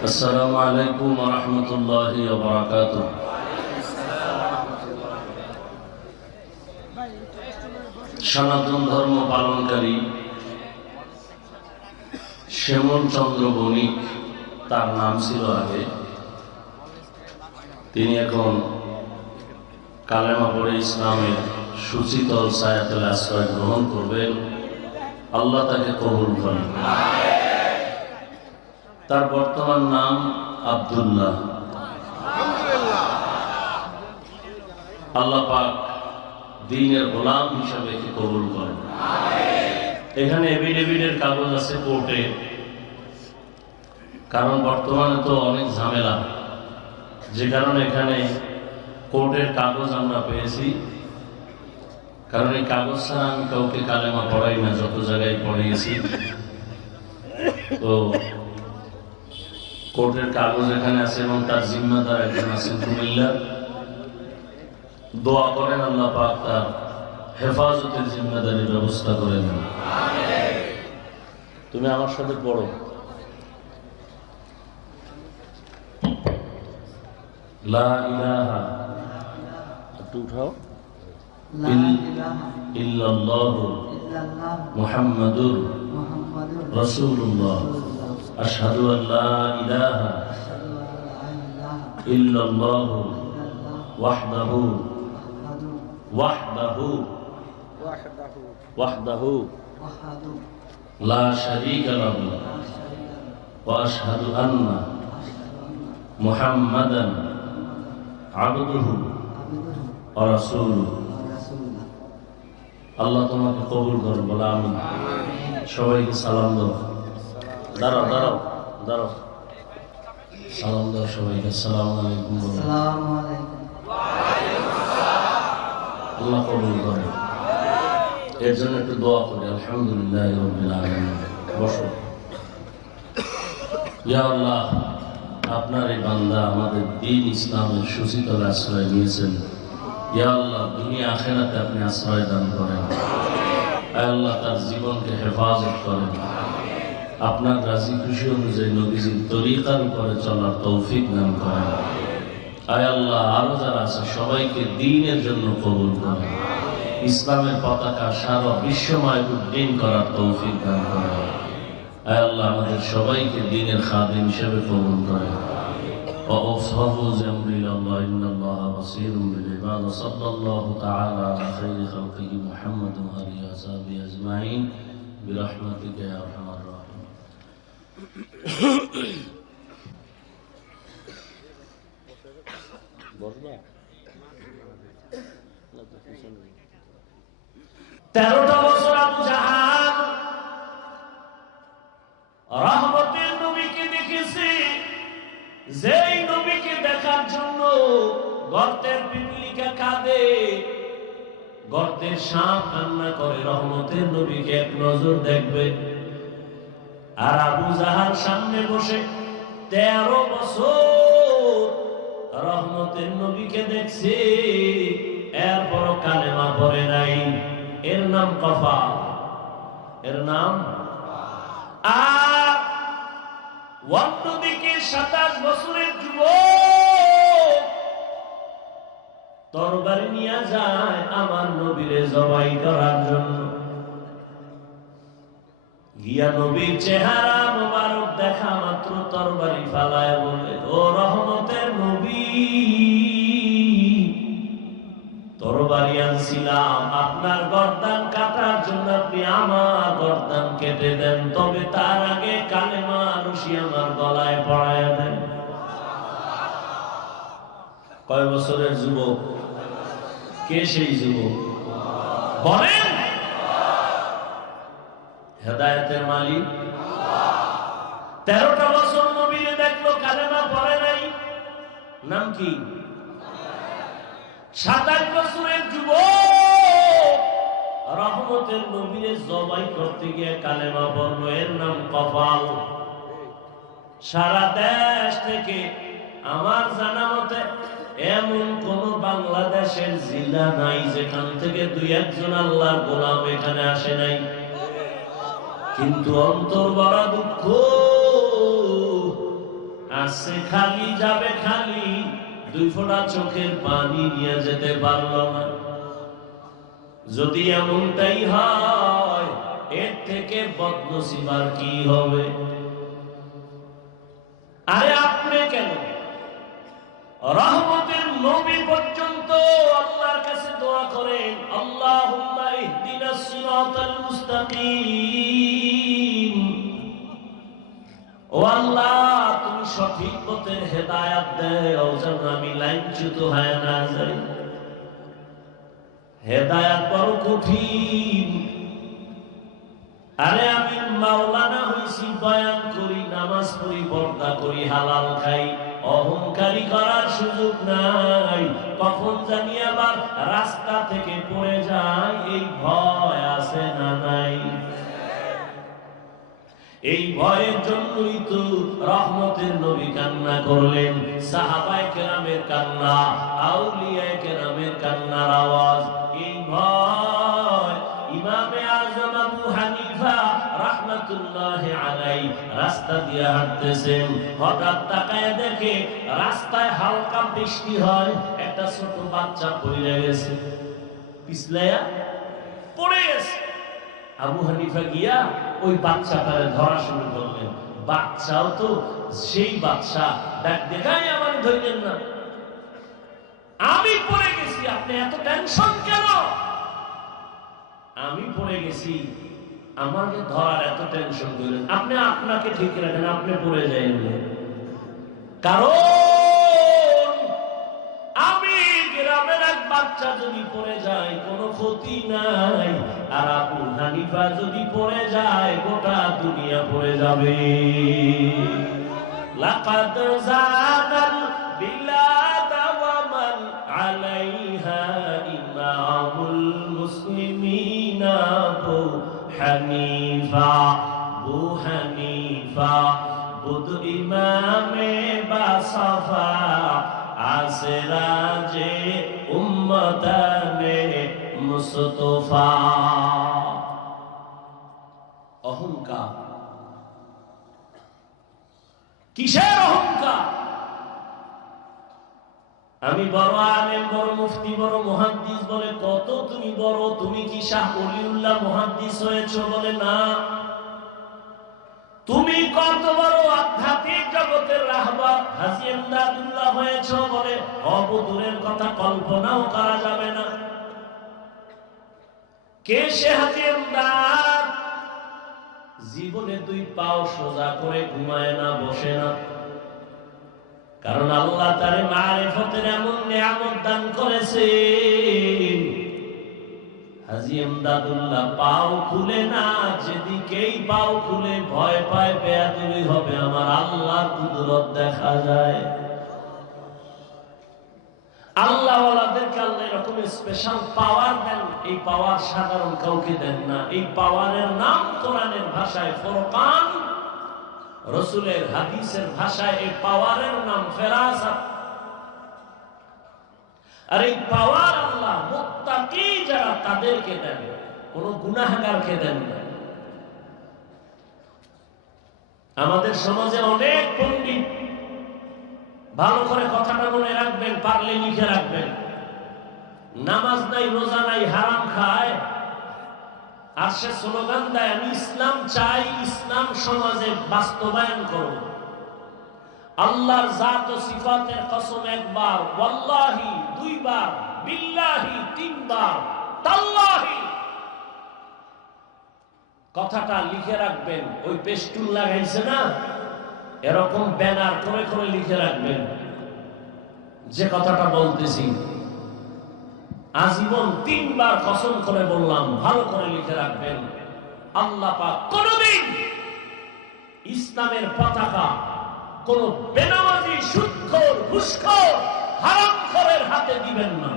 السلام عليكم ورحمة الله وبركاته সনাতন ধর্ম পালনকারী শ্যামল চন্দ্র বণিক তার নাম ছিল আগে তিনি এখন কালেমা পড়ে ইসলামের সুচিতল সায়াতের আশ্রয় গ্রহণ করবেন আল্লাহ তাকে কবুল করেন তার বর্তমান নাম আব্দুল্লাহ। আল্লাহ পাক দিনের গোলাম হিসাবে কবুল করেন। এখানে এভিডেভিডের কাগজ আছে কোর্টে। কারণ বর্তমানে তো অনেক ঝামেলা। যে কারণে এখানে কোর্টের কাগজ আমরা পেয়েছি। কারণ এই কাগজ ছাড়া আমি কাউকে কালেমা পড়াই না, যত জায়গায় পড়িয়েছি। তো কোর্টের কাগজ এখানে আছে এবং তার জিম্মাদার একজন আছেন কুমিল্লা। দোয়া করেন আল্লাহ পাক তার হেফাজতের জিম্মাদারির ব্যবস্থা করে দেন তুমি আমার সাথে পড়ো। লা ইলাহা। উঠাও। ইল্লাল্লাহু أشهد أن لا إله ইল্লাল্লাহ إلا الله ওয়াহদাহু وحده ওয়াহদাহু وحده ওয়াহদাহু وحده لا شريك له لا شريك له واشهد ان أشهد أن محمدا عبده عبده ورسوله ورسوله আল্লাহ তোমাকে কবুল করো বলে আমি সবাইকে সালাম দাও এর জন্য একটু দোয়া করি আলহামদুলিল্লাহ আল্লাহ আপনার এই বান্দা আমাদের দিন ইসলামের সুশীতল আশ্রয় নিয়েছেন। ইয়া আল্লাহ আখেরাতে আপনি আশ্রয় দান করেন। আল্লাহ তার জীবনকে হেফাজত করেন। আপনার রাজি খুশি অনুযায়ী নবীজির তরিকার উপরে চলার তৌফিক দান করেন আয় আল্লাহ আরো যারা আছে সবাইকে দিনের জন্য কবুল করেন ইসলামের পতাকা সারা বিশ্বময় উদ্দিন করার তৌফিক দান করেন আয় আল্লাহ আমাদের সবাইকে দিনের খাদিম হিসেবে কবুল করেন وأوصفه زمر إلى الله إن الله بصير بالعباد صلى الله تعالى على خير خلقه محمد وآله وصحبه أجمعين برحمتك يا أرحم الراحمين তেরোটা বছর আবু জাহান রহমতের নবীকে দেখেছে। যেই নবীকে দেখার জন্য গর্তের পিপিলিকা কাঁদে। গর্তের সাপ কান্না করে রহমতের নবীকে এক নজর দেখবে। আর আবু জাহান সামনে বসে, তেরো বছর রহমতের নবীকে দেখছে এরপর কালেমা পড়ে নাই। এর নাম কফা। এর নাম অন্যদিকে সাতাশ বছরের যুবক তরবারি নিয়ে যায় আমার নবীরে জবাই করার জন্য। গিয়া নবীর চেহারা মোবারক দেখা মাত্র তরবারি ফালায় বলে, ও রহমতের নবী, তরবারি আনছিলাম, আপনার গর্দান কাটার জন্য আপনি আমার গর্দান কেটে দেন, তবে তার আগে কালেমা রশি আমার গলায় পড়ায় দেন। কয় বছরের যুবক? কে সেই যুবক? বলেন হেদায়তের মালিক। তেরোটা বছর নবীরে দেখল, কালেমা পড়ে নাই। নাম কি? সাতাশ বছরের যুবক রহমতের নবীরে জবাই করতে গিয়ে কালেমা পড়ল, এর নাম কপাল। সারা দেশ থেকে আমার জানা মতে, এমন কোন বাংলাদেশের জেলা নাই যেখান থেকে দুই একজন আল্লাহর গোলাম এখানে আসে নাই। কিন্তু অন্তর বড় দুঃখ। আসছে খালি, যাবে খালি। দুই ফোঁটা চোখের পানি নিয়ে যেতে পারল না। যদি এমনটাই হয়, এর থেকে বদনসিবার কি হবে? আরে আপনি কেন? রহমতের নবী পর্যন্ত আল্লাহর কাছে দোয়া করেন আল্লাহুম্মা ও আল্লাহ, তুমি সঠিক পথের হেদায়াত দাও, যেন আমি লাইনচ্যুত হয়ে না যাই। হেদায়াত বড় কঠিন। আরে আমি মাওলানা হইছি, বয়ান করি, নামাজ পড়ি, পর্দা করি, হালাল খাই। অহংকারী করার সুযোগ নাই। কখন জানি আবার রাস্তা থেকে পড়ে যায়, এই ভয় আছে না নাই? এই ভয়ের জন্যই তো রহমতের নবী কান্না করলেন। সাহাবায়ে কেরামের কান্না, আউলিয়ায়ে কেরামের কান্নার আওয়াজ, এই ভয় রাস্তা দিয়ে হাঁটতেছেন, হঠাৎ তাকায় দেখে রাস্তায় হালকা বৃষ্টি হয়, একটা ছোট বাচ্চা পড়ে গেছে। পিছলাইয়া পড়ে গেছে। আবু হানিফা গিয়া ওই বাচ্চাটারে ধরা শুরু করলেন। বাচ্চাও তো সেই বাচ্চা দেখ দেখাই আমার ধরলেন না। আমি পড়ে গেছি, আপনি এত টেনশন কেন? আমি পড়ে গেছি। আমাকে ধরার এত টেনশন করলেন আপনি আপনাকে ঠিক রাখেন, আপনি পড়ে যাইন। কারণ আমি গ্রামের এক বাচ্চা যদি পড়ে যায়, কোনো ক্ষতি নাই। আর আবু হানিফা যদি পড়ে যায়, গোটা দুনিয়া পড়ে যাবে। লাকাদ জানাল হানিফা আবু হানিফা বুধ ইমামে বাসাফা আসরাজে উম্মতানে মুস্তফা। অহংকার। কিসের অহংকার? আমি বড় আলেম, বড় মুফতি, বড় মুহাদ্দিস বলে, কত তুমি বড়, তুমি কি শাহ অলিউল্লাহ মুহাদ্দিস হয়েছ? বলে, না। তুমি কত বড় আধ্যাত্মিক জগতের রাহবার হাজি এমদাদুল্লাহ হয়েছ? বলে, অবদূরের কথা কল্পনাও করা যাবে না। কে সে হাজি এমদাদ জীবনে দুই পাও সোজা করে ঘুমায় না, বসে না। কারণ আল্লাহ তারে মারেফতের এমন নিয়ামত দান করেছে। হাজি এমদাদুল্লাহ পাও খুলে না, যেদিকেই পাও খুলে ভয় পায় বেয়াদুরি হবে, আমার আল্লাহর কুদরত দেখা যায়। আল্লাহ ওয়ালাদেরকে আল্লাহ এরকম স্পেশাল পাওয়ার দেন, এই পাওয়ার সাধারণ কাউকে দেন না। এই পাওয়ারের নাম কোরআনের ভাষায়, ফোরকান রসুলের হাদিসের ভাষায় এই পাওয়ারের নাম ফেরাসাত আর এই পাওয়ার আল্লাহ মুত্তাকি যারা তাদেরকে দেন, কোন গুনাহগারকে দেন না। আমাদের সমাজে অনেক পণ্ডিত ভালো করে কথাটা মনে রাখবেন, পারলে লিখে রাখবেন। নামাজ নাই, রোজা নাই, হারাম খায়। আর সে স্লোগান দেয়, আমি ইসলাম চাই, ইসলাম সমাজে বাস্তবায়ন করব। আল্লাহর জাত ও সিফাতের কসম একবার, ওয়াল্লাহি, দুইবার, বিল্লাহি, তিনবার, তাল্লাহি। কথাটা লিখে রাখবেন, ওই পেস্টুল লাগাইছে না? এরকম ব্যানার করে করে লিখে রাখবেন। যে কথাটা বলতেছি আজীবন তিনবার কসম করে বললাম, ভালো করে লিখে রাখবেন। আল্লাহ কোনদিন ইসলামের পতাকা, কোন বেনামাজি সুৎখোর, ঘুষখোর হারামখোরের হাতে দিবেন না।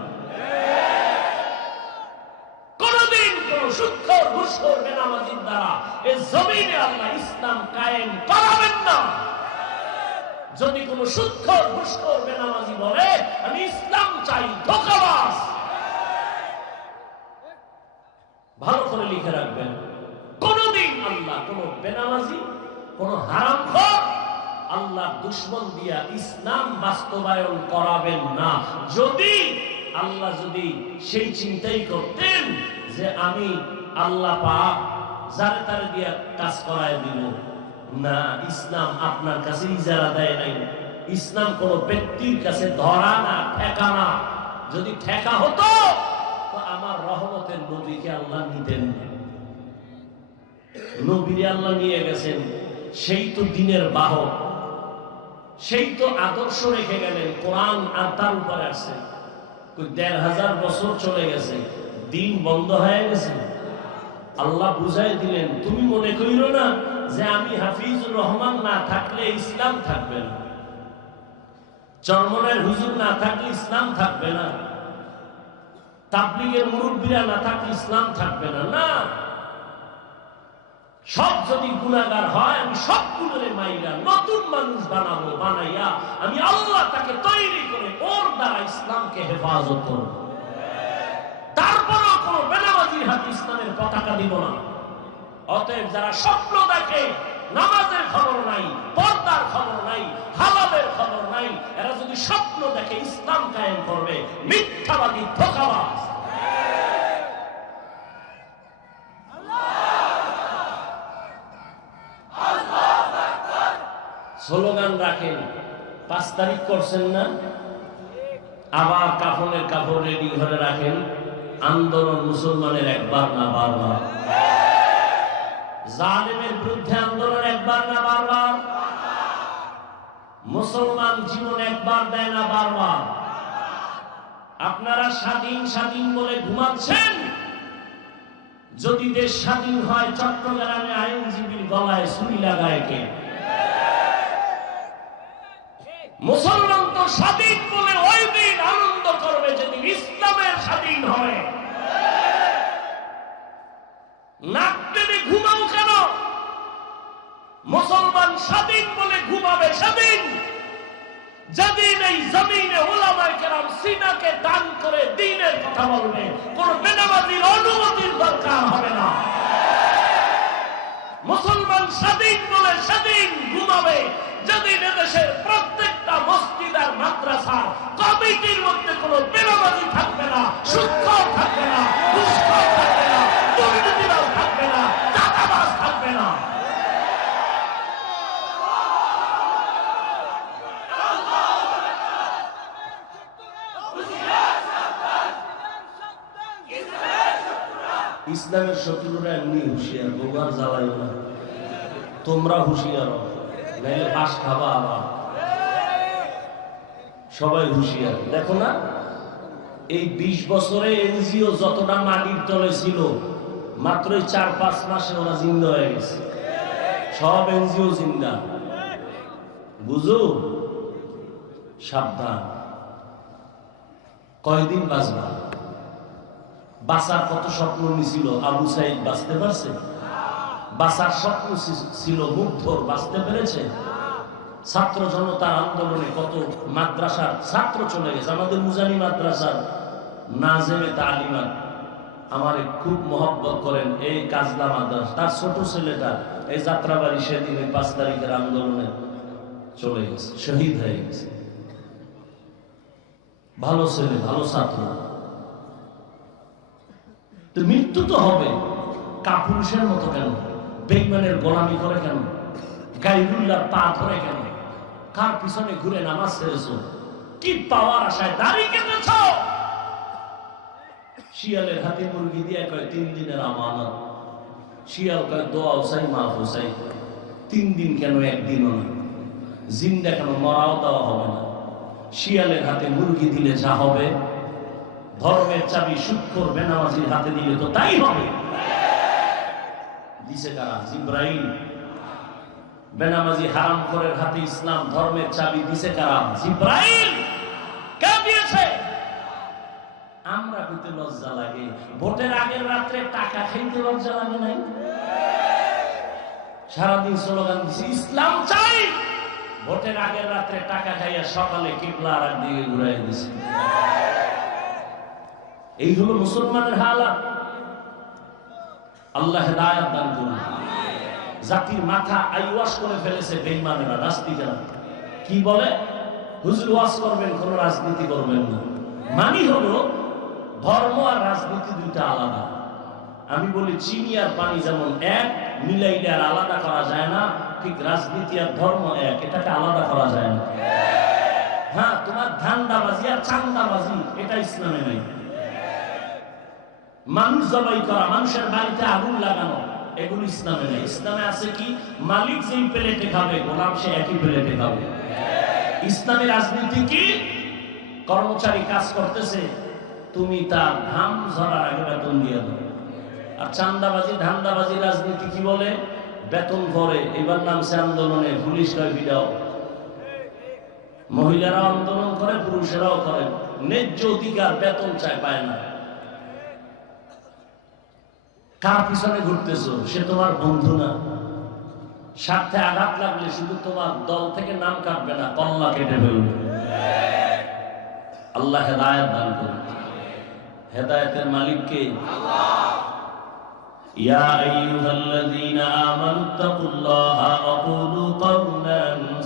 কোনদিন কোন সুৎখোর, ঘুষখোর, বেনামাজির দ্বারা এ জমিনে আল্লাহ ইসলাম কায়েম করাবেন না। যদি কোন সুৎখোর, ঘুষখোর, বেনামাজি বলে, আমি ইসলাম চাই ধোকাবাস ভালো করে লিখে রাখবেন। কোনদিন আল্লাহ কোন বেনামাজি, কোন হারামখোর আল্লাহ দুশ্মন দিয়া ইসলাম বাস্তবায়ন করাবেন না। যদি আল্লাহ যদি সেই চিন্তাই করতেন যে আমি আল্লাহ পাক যারে তারে দিয়া কাজ করায় দিব। না, ইসলাম আপনার কাছে ইজারা দেয় নাই। ইসলাম কোন ব্যক্তির কাছে ধরা না, ঠেকা না। যদি ঠেকা হতো তো আমার রহমতের নবীকে আল্লাহ নিতেন নবীরে আল্লাহ নিয়ে গেছেন, সেই তো দিনের বাহক। সেই তো আদর্শ রেখে গেলেন, কোরআন আর তার উপরে আসছে। দেড় হাজার বছর চলে গেছে, দিন বন্ধ হয়ে গেছে। আল্লাহ বুঝাই দিলেন, তুমি মনে করিল না যে আমি হাফিজুর রহমান না থাকলে ইসলাম থাকবে না। চরমনের হুজুর না থাকলে ইসলাম থাকবে না। তাবলিগের মুরব্বীরা না থাকলে ইসলাম থাকবে না না। সব যদি গুণাগার হয়, আমি সবগুলোরে মাইরা নতুন মানুষ বানাবো, বানাইয়া আমি আল্লাহ তাকে তৈরি করে ওর দ্বারা ইসলামকে হেফাজত করব। তারপরও কোন বেনামাজির হাতে ইসলামের পতাকা দিব না। অতএব যারা স্বপ্ন দেখে, নামাজের খবর নাই, পর্দার খবর নাই, হালালের খবর নাই, এরা যদি স্বপ্ন দেখে ইসলাম কায়েম করবে, মিথ্যাবাদী ধোকাবাজ। স্লোগান রাখেন, পাঁচ তারিখ করছেন না? আবার কাফনের কাপড় রেডি ঘরে রাখেন, আন্দোলন মুসলমানের একবার না বারবার। জালেমের বিরুদ্ধে আন্দোলন একবার না বারবার। মুসলমান জীবন একবার দেয় না বারবার। আপনারা স্বাধীন স্বাধীন বলে ঘুমাচ্ছেন? যদি দেশ স্বাধীন হয়, চট্টগ্রামে আইনজীবীর গলায় সুই লাগায় কে? মুসলমান তো স্বাধীন বলে ওই দিন আনন্দ করবে যদি ইসলামের স্বাধীন হয় নাক ঘুমাও কেন? মুসলমান স্বাধীন বলে ঘুমাবে স্বাধীন যেদিন এই জমিনে ওলামায় কেরাম সিনাকে দান করে দিনের কথা বলবে, কোন বেনামাজির অনুমতির দরকার হবে না। মুসলমান স্বাধীন বলে স্বাধীন ঘুমাবে। যেদিন এদেশের প্রত্যেকটা মসজিদ আর মাদ্রাসার কমিটির মধ্যে কোনো বেলাবাজি থাকবে না সূক্ষ্ম থাকবে না থাকবে না, দুর্নীতিবাজ থাকবে না, চাঁদাবাজ থাকবে না। ইসলামের শত্রুরা এমনি হুঁশিয়ার, গোবার জ্বালাই না। তোমরা হুঁশিয়ার খাবা আবার। সবাই হুঁশিয়ার। দেখো না, এই বিশ বছরে এনজিও যতটা মাটির তলে ছিল মাত্র চার পাঁচ মাসে ওরা জিন্দা হয়ে গেছে। সব এনজিও জিন্দা। বুঝো? সাবধান। কয়দিন বাঁচবা? বাঁচার কত স্বপ্ন নিছিল আবু সাইদ বাঁচতে পারছে? বাঁচার স্বপ্ন ছিল মুগ্ধর, বাঁচতে পেরেছে? ছাত্র জনতার আন্দোলনে কত মাদ্রাসার ছাত্র চলে গেছে, আমাদের মুজানি মাদ্রাসার নাজেমে তালিমাত আমারে খুব মহব্বত করেন, এই কাজলা মাদ্রাস, তার ছোট ছেলেটা এই যাত্রাবাড়ি সেদিন এই পাঁচ তারিখের আন্দোলনে চলে গেছে, শহীদ হয়ে গেছে। ভালো ছেলে, ভালো ছাত্র। তো মৃত্যু তো হবে। কাপুরুষের মতো কেন? বেইমানের গোলামি করে কেন? গাইরুল্লার পা ধরে কেন? কার পিছনে ঘুরে নামাজ ছেড়েছ? কি পাওয়ার আশায় দাড়ি কেটেছ শিয়ালের হাতে মুরগি দিয়ে কয়, তিন দিনের আমানত। শিয়াল কয়, দোয়া ওসাই মা হোসাই তিন দিন কেন একদিনও না? জিন্দা কেন মরাও দেওয়া হবে না? শিয়ালের হাতে মুরগি দিলে যা হবে ধর্মের চাবি সুক্ষর বেনামাজির হাতে দিলে তো তাই হবে। দিছে কারা? জিব্রাইল। বেনামাজি হারাম করের হাতে ইসলাম ধর্মের চাবি দিছে কারা? দিয়েছে? আমরা কিন্তু লজ্জা লাগে। ভোটের আগের রাত্রে টাকা খাইতে লজ্জা লাগে নাই? সারাদিন স্লোগান দিছি, ইসলাম চাই! ভোটের আগের রাত্রে টাকা খাইয়া সকালে কিবলা আর দিকে ঘুরাই দিছে। এই হলো মুসলমানের হালাত। আল্লাহ হেদায়াত দান করুন। জাতির মাথা আইওয়াশ করে ফেলেছে বেইমানেরা, নাস্তিকেরা। কি বলে? হুজুর ওয়াজ করবেন, কোন রাজনীতি করবেন না। মানি হলো, ধর্ম আর রাজনীতি দুইটা আলাদা। আমি বলি, চিনি আর পানি যেমন এক, মিলাইলে আর আলাদা করা যায় না। ঠিক রাজনীতি আর ধর্ম এক, এটাকে আলাদা করা যায় না। হ্যাঁ তোমার ধান্দাবাজি আর চান্দাবাজি, এটা ইসলামে নেই। মানুষ জবাই করা, মানুষের বাড়িতে আগুন লাগানো, এগুলো ইসলামে নেই। ইসলামে আছে কি? মালিক যেই প্লেটে খাবে, গোলাম সে একই প্লেটে খাবে। ইসলামী রাজনীতি কি? কর্মচারী কাজ করতেছে, তুমি তার ঘাম ঝরার আগে বেতন দিয়ে দাও। আর চান্দাবাজি, ধান্দাবাজি রাজনীতি কি বলে? বেতন করে এবার নামছে আন্দোলনে, পুলিশ কয় বিদাও মহিলারাও আন্দোলন করে, পুরুষেরাও করে। ন্যায্য অধিকার বেতন চায়, পায় না। কার পিছনে ঘুরতেছো সে তোমার বন্ধু না স্বার্থে আঘাত লাগলে শুধু তোমার দল থেকে নাম কাটবে না কল্লা কেটে ফেলবে আল্লাহ হেদায়ত দান করুন হেদায়তের মালিককে يا أيها الذين آمنوا اتقوا الله وقولوا قولا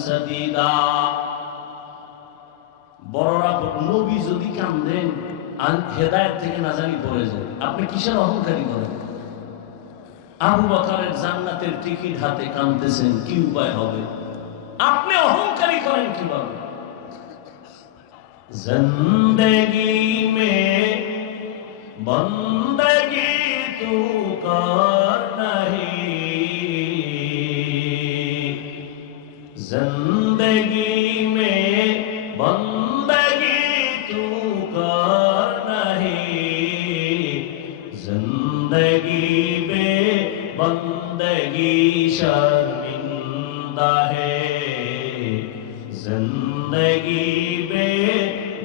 سديدا বড়রা নবী যদি কান্দেন আন- হেদায়েত থেকে না জানি পড়ে যায় আপনি কিসের অহংকারী করেন আবু বাকারের জান্নাতের টিকিট হাতে কাঁদতেছেন কি উপায় হবে? আপনি অহংকারী করেন কীভাবে? জিন্দগি মে বন্দগি তু शर्मिंदा है। ज़िंदगी में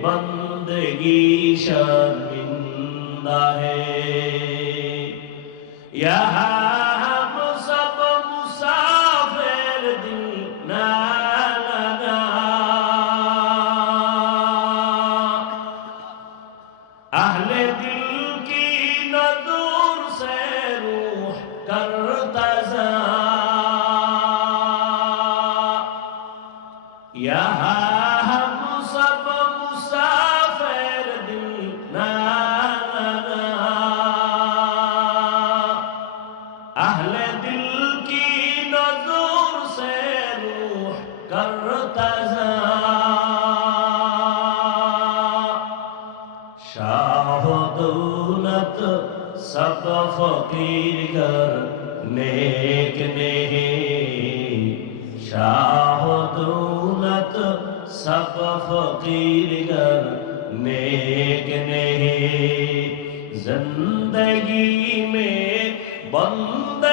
बंदगी शर्मिंदा है। यहाँ صبر ज़िंदगी में बंदगी